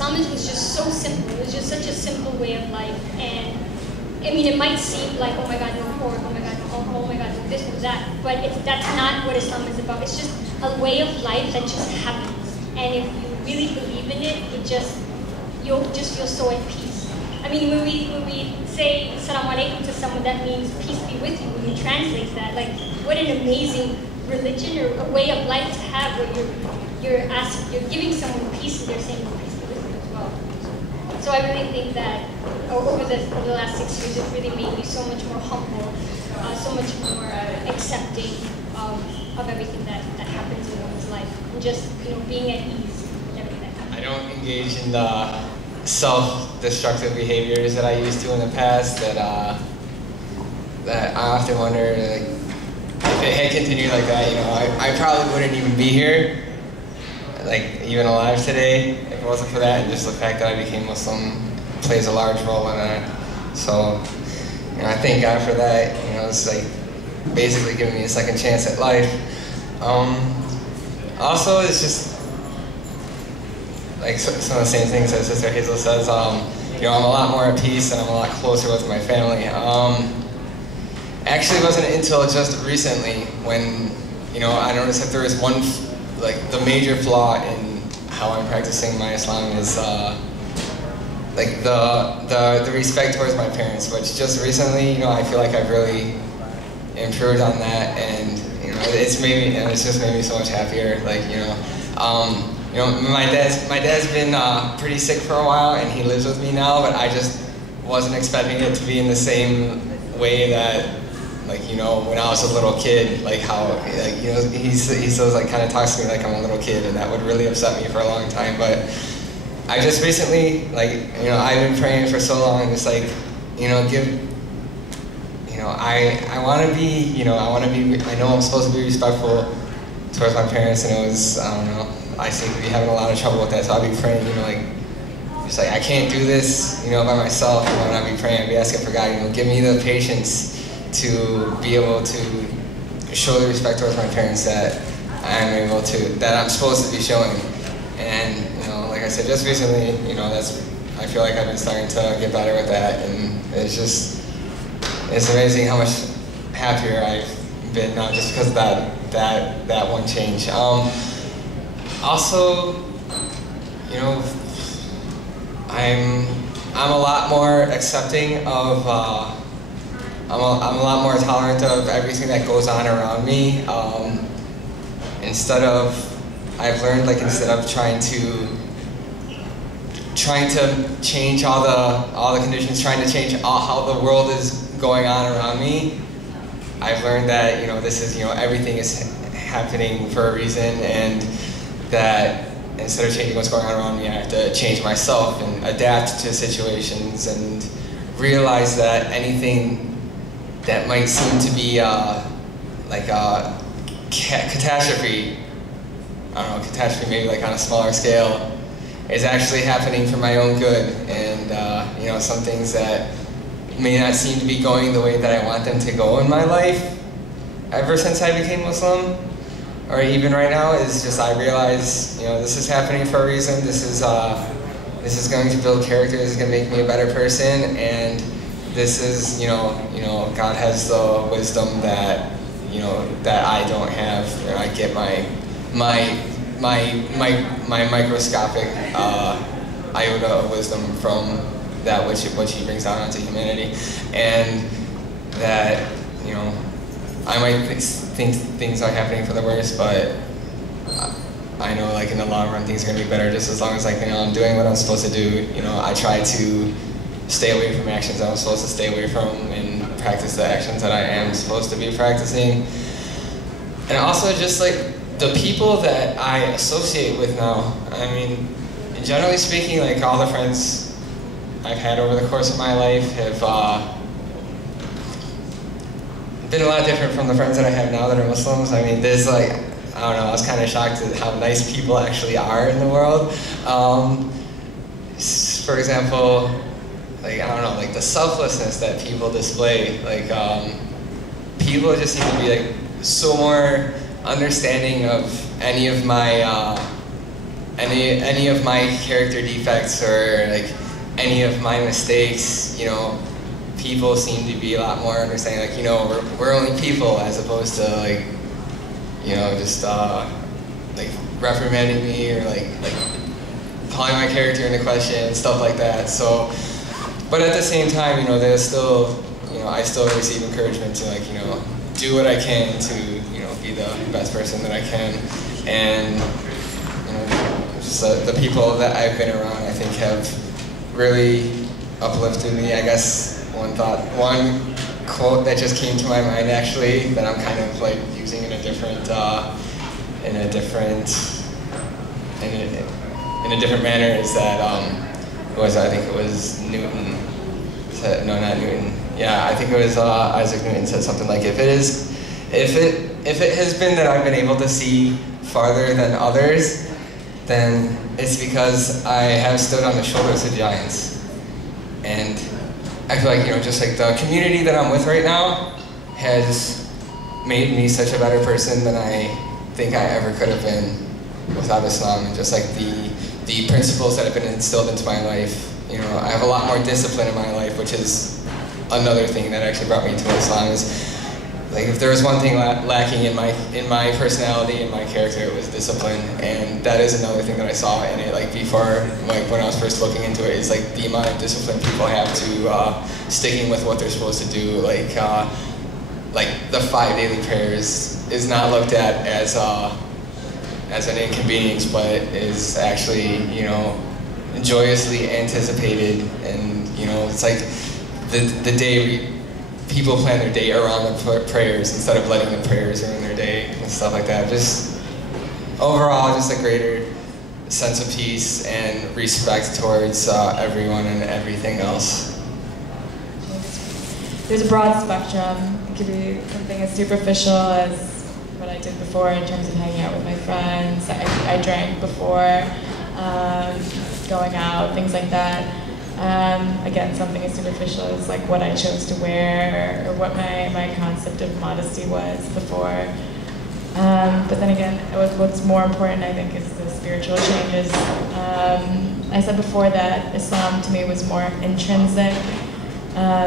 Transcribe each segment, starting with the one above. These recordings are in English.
Islam was just so simple. It was just such a simple way of life. And I mean, it might seem like, oh my God, no pork, oh my God, no alcohol, oh my God, no this, no that. But that's not what Islam is about. It's just a way of life that just happens. And if you really believe in it, you'll just feel so at peace. I mean, when we say Assalamu alaikum to someone, that means peace be with you. When you translate that, like, what an amazing religion or a way of life to have, where you're giving someone peace and they're saying peace be with you as well. So I really think that over the last 6 years, it really made me so much more humble, so much more accepting of everything that happens in one's life, and just being at ease with everything that happens. I don't engage in the self-destructive behaviors that I used to in the past. That I often wonder, like, if it had continued like that, I probably wouldn't even be here, like even alive today, if it wasn't for that. And just the fact that I became Muslim plays a large role in that. So, I thank God for that. It's like basically giving me a second chance at life. Also, it's just like some of the same things that Sister Hazel says. I'm a lot more at peace and I'm a lot closer with my family. Actually, it wasn't until just recently when I noticed that there is one, like, the major flaw in how I'm practicing my Islam is like the respect towards my parents, which just recently, I feel like I've really improved on that, and it's just made me so much happier. Like, my dad's been pretty sick for a while, and he lives with me now, but I just wasn't expecting it to be in the same way that, like, when I was a little kid, like how, like, he still like kind of talks to me like I'm a little kid, and that would really upset me for a long time. But I just recently, like, I've been praying for so long, just like, I want to be, I know I'm supposed to be respectful towards my parents, and it was, I don't know, I seem to be having a lot of trouble with that, so I'll be praying, just like, I can't do this, by myself, and I'll be praying, I'll be asking for God, give me the patience to be able to show the respect towards my parents that I'm supposed to be showing. And, like I said, just recently, I feel like I've been starting to get better with that, and it's amazing how much happier I've been now just because of that one change. Also, I'm a lot more accepting of, I'm a lot more tolerant of everything that goes on around me. I've learned, like, instead of trying to change all the conditions, trying to change how the world is going on around me, I've learned that, this is, everything is happening for a reason, and that instead of changing what's going on around me, I have to change myself and adapt to situations and realize that anything that might seem to be like a catastrophe, I don't know, catastrophe maybe like on a smaller scale, is actually happening for my own good. And some things that may not seem to be going the way that I want them to go in my life ever since I became Muslim, or even right now, is just I realize, this is happening for a reason. This is going to build character. This is going to make me a better person, and this is, God has the wisdom that, that I don't have. And I get my microscopic iota of wisdom from that which He brings down onto humanity, and that, I might think things are happening for the worst, but I know, like, in the long run, things are gonna be better just as long as, like, I'm doing what I'm supposed to do. I try to stay away from actions that I'm supposed to stay away from and practice the actions that I am supposed to be practicing. And also just, like, the people that I associate with now. I mean, generally speaking, like, all the friends I've had over the course of my life have been a lot different from the friends that I have now that are Muslims. I mean, there's, like, I don't know, I was kind of shocked at how nice people actually are in the world. For example, like, I don't know, like, the selflessness that people display. Like, people just seem to be, like, so more understanding of any of my any of my character defects or like any of my mistakes, you know, people seem to be a lot more understanding. Like, you know, we're only people, as opposed to like, you know, just like reprimanding me or like calling my character into question and stuff like that. So, but at the same time, you know, there's still, you know, I still receive encouragement to like, you know, do what I can to, you know, be the best person that I can. And, you know, just the people that I've been around, I think, have really uplifted me. I guess one quote that just came to my mind actually, that I'm kind of like using in a different manner, is that I think it was Newton. No, not Newton. Yeah, I think it was Isaac Newton said something like, if it has been that I've been able to see farther than others, then it's because I have stood on the shoulders of giants. And I feel like, you know, just like the community that I'm with right now has made me such a better person than I think I ever could have been without Islam. And just like the principles that have been instilled into my life. You know, I have a lot more discipline in my life, which is another thing that actually brought me to Islam. Is like, if there was one thing lacking in my personality and my character, it was discipline. And that is another thing that I saw in it. Like before, like when I was first looking into it, is like the amount of discipline people have to sticking with what they're supposed to do. Like the 5 daily prayers is not looked at as an inconvenience, but is actually, you know, joyously anticipated. And, you know, it's like the day people plan their day around the prayers instead of letting the prayers ruin their day and stuff like that. Just overall, just a greater sense of peace and respect towards everyone and everything else. There's a broad spectrum. It could be something as superficial as what I did before in terms of hanging out with my friends. I drank before, going out, things like that. Again, something as superficial as like what I chose to wear or what my concept of modesty was before. But then again, what's more important, I think, is the spiritual changes. I said before that Islam to me was more intrinsic,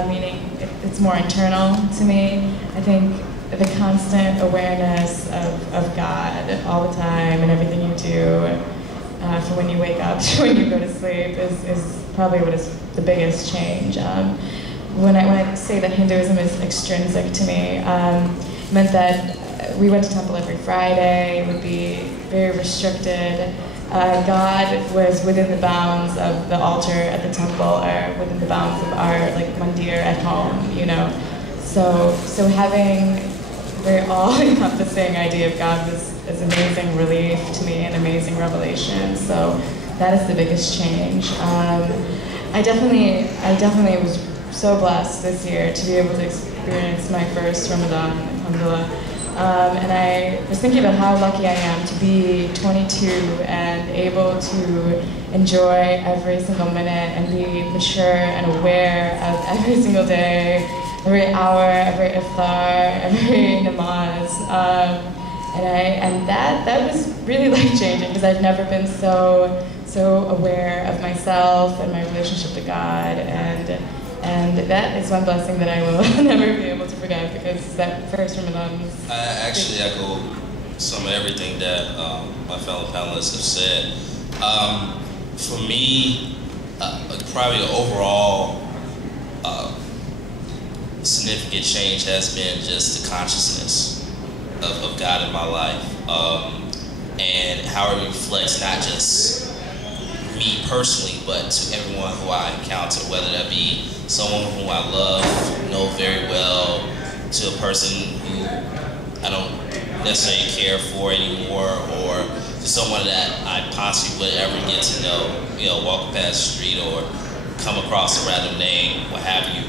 meaning it's more internal to me. I think the constant awareness of God all the time and everything you do, from when you wake up to when you go to sleep, is probably what is the biggest change. When I say that Hinduism is extrinsic to me, it meant that we went to temple every Friday, would be very restricted. God was within the bounds of the altar at the temple, or within the bounds of our like mandir at home, you know. So having a very all-encompassing idea of God is amazing relief to me, an amazing revelation. So that is the biggest change. I definitely was so blessed this year to be able to experience my first Ramadan, alhamdulillah. And I was thinking about how lucky I am to be 22 and able to enjoy every single minute and be mature and aware of every single day, every hour, every iftar, every namaz. And that was really life-changing, because I've never been so aware of myself and my relationship to God, and that is one blessing that I will never be able to forget, because that first Ramadan was... I actually echo some of everything that my fellow panelists have said. For me, probably the overall significant change has been just the consciousness of God in my life, and how it reflects not just me personally, but to everyone who I encounter, whether that be someone who I love, know very well, to a person who I don't necessarily care for anymore, or to someone that I possibly would ever get to know, you know, walking past the street or come across a random name, what have you.